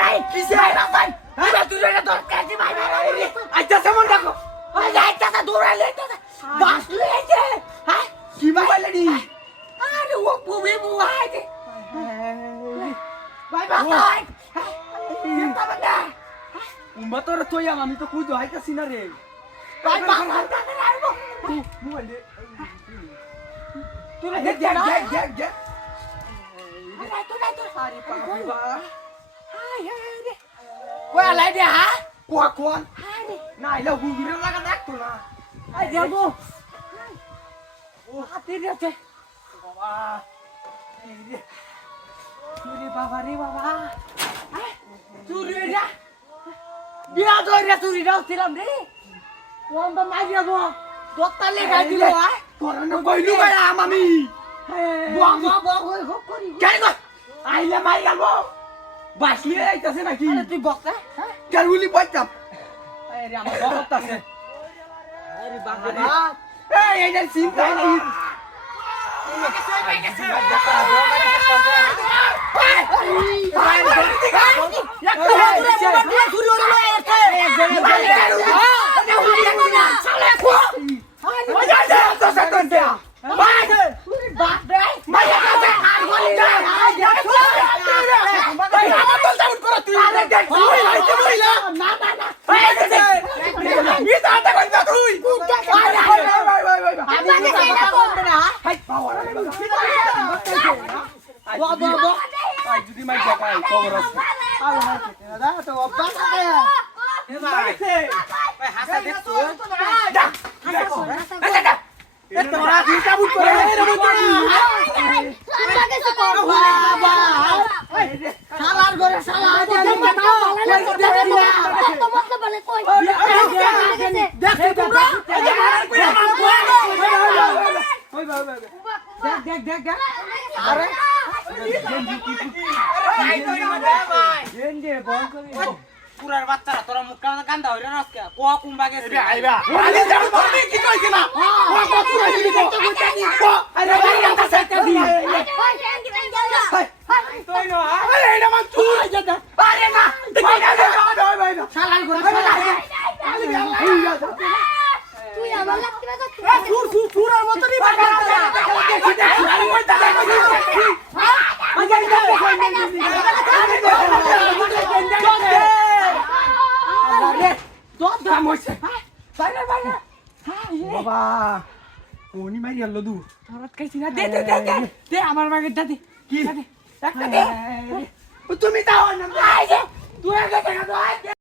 ভাই কিসে ভাই তুই এটা দরকার কি ভাই আচ্ছা সামন দেখো আচ্ছা দূরে লেতে বাস লেতে হ্যাঁ কি মোবাইল নি আরে ও বুবি বুয়াই দে ভাই ভাই চিন্তা বান্দা উম্মতর তোয়াম আমি তো কুই দহাইতাছি না রে ভাই ভাই আরবো মোবাইল দে তুই দেখ দেখ দেখ দেখ আরে বাবা কই আলাই দে হ্যাঁ কোন না এলা হুগুরে লাগা দেখতো না আই যাবো ও হাতে দিতে বাবা এই রে চুরি বাবা রে বাবা চুরি রে বিয়া ধরে চুরি রাখছিলাম রে কোন তো মাই যাবো দত্তালে গাই দিল আয় করোনা কইলু ভাই আমি বং বং হই খুব করি কেন গো আইলে মাই গেল বাসলি আইতাছে নাকি আরে তুই বকতা হ্যাঁ কারুলি পাইতাম আরে আমার বকতাছে আরে বাবা এই এইটা চিন্তা নাই যদি মাই দেখাই খবর আছে তোরা দুইটা বুট করে শালার ঘরে শালা দেখ দেখ দেখ আরে পুরার বাচ্চারা তোরা মুখ কান্দা হইরা নস্কা কোয়া কুম্বা গেছে আইবা আরে যাও তুমি কি কইছ না কোয়া কোয়া কইছিস তো আরে ভাই এটা সেটা দি তুই না আরে এটা মান চুর যেটা আরে না ভাই ভাই ভাই শালার ঘরে তুই আমার লাগতে না চুর চুর চুরের মতই বাবা বাবা কোনি মারি আলো দু দে দে দে দে দে আমার মাকে দে কি দে একটা দে তুমি তাও না তুই আগে টাকা দাও